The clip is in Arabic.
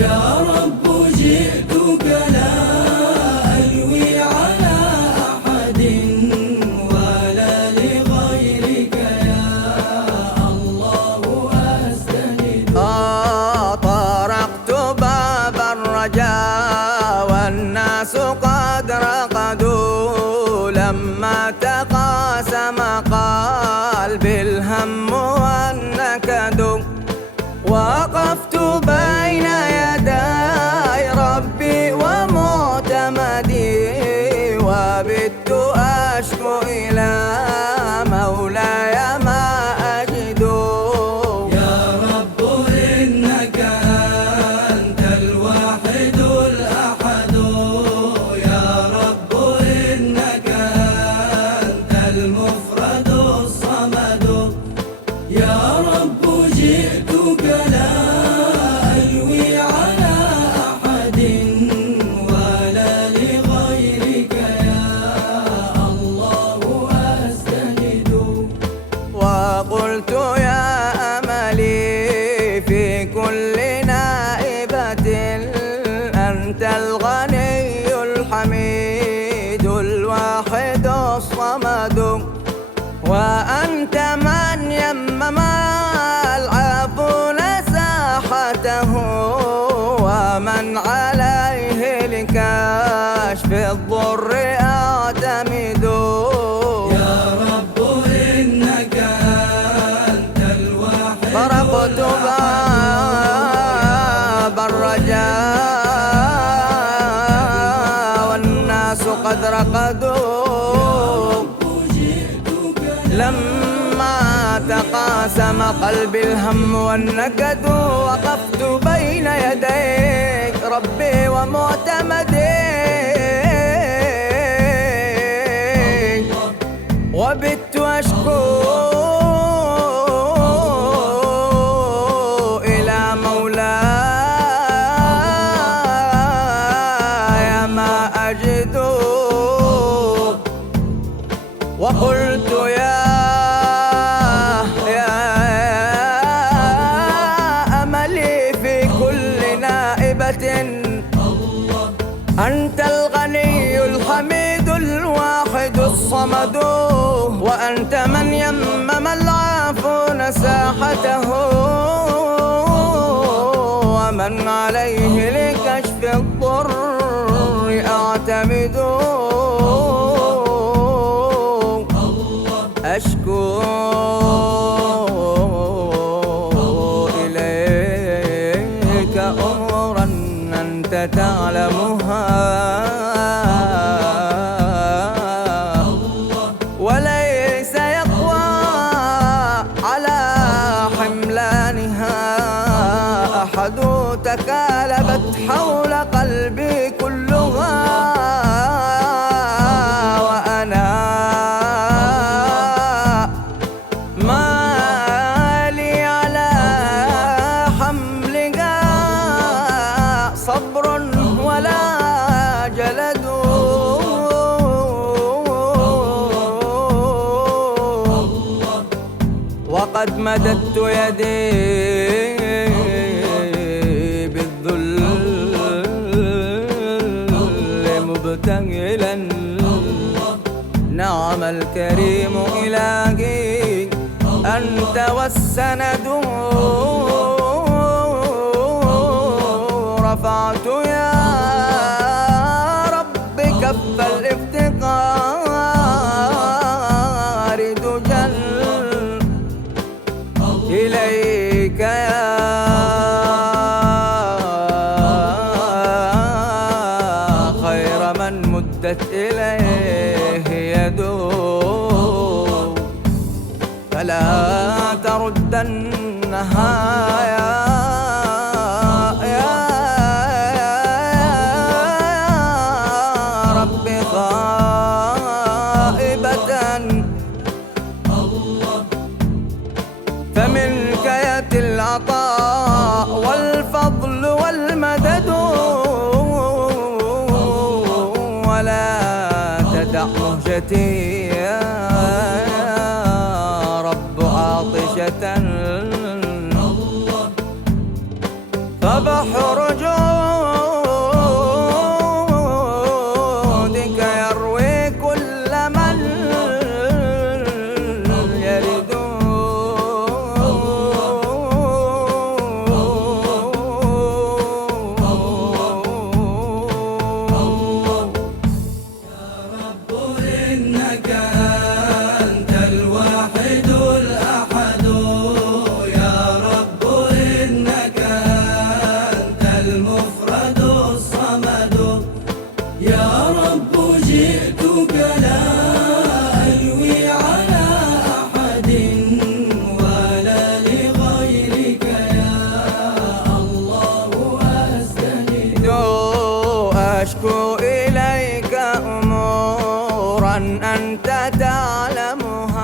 يا رب جئتك لا ألوي على أحد ولا لغيرك يا الله أستند. طرقت باب الرجاء والناس قد رقدوا لما تقاسم قلبي الهم والنكد. وقفت بين يدي ربي ومعتمدي وبت أشكو إلى مولاي ما أجد. يا رب إنك أنت الواحد الأحد، يا رب إنك أنت المفرد الصمد. يا رب جئتك لا ألوي على أحد ولا لغيرك يا الله أستند. وقلت يا أملي في كل نائبة أنت الغني الحميد الواحد الصمد. وأنت من يمم العفو ساحته ومن عليه لكشف الضر أعتمد. يا رب إنك أنت الواحد طرقت باب الرجاء والناس قد رقدوا لما تقاسم قلبي الهم والنكد. وقفت بين يديك ربي ومعتمدي وبت أشكو إلى مولاي ما أجد. وقلت يا أملي في كل نائبة أنت الغني الحميد الواحد الصمد. وأنت من يمم العفو ساحته ومن عليه لكشف الضر أعتمد. أشكو إليك أمورا أنت تعلمها وليس يقوى على حملانها أحد. تكالبت حول قلبي كلها وأنا ما لي على حملها صبر ولا جلد. وقد مددت يدي بالذل مبتهلا نعم الكريم إلهي أنت والسند. رفعت يا رب كف الافتقار دجل إليك يا خير من مدت إليه يده. فلا تردنها يا رب خائبة. فمنك يأتي العطاء والفضل والمدد. ولا تدع مهجتي يا رب عاطشة فبحر جود واشكو إليك أمورا أنت تعلمها.